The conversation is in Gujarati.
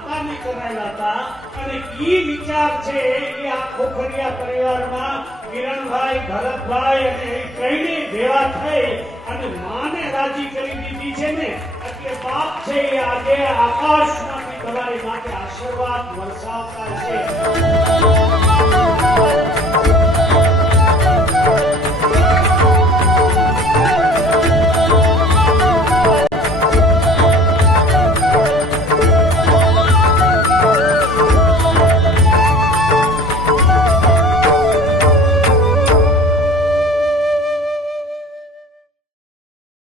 માતાને કરાયેલા હતા અને ઈ વિચાર છે એ આ ખોખરિયા પરિવારમાં કિરણભાઈ, ભરતભાઈ અને ત્રણેય ભેગા થઈ અને માને રાજી કરી દીધી છે ને એટલે બાપ છે એ આજે આકાશમાંથી તમારી માટે આશીર્વાદ વરસાવતા છે।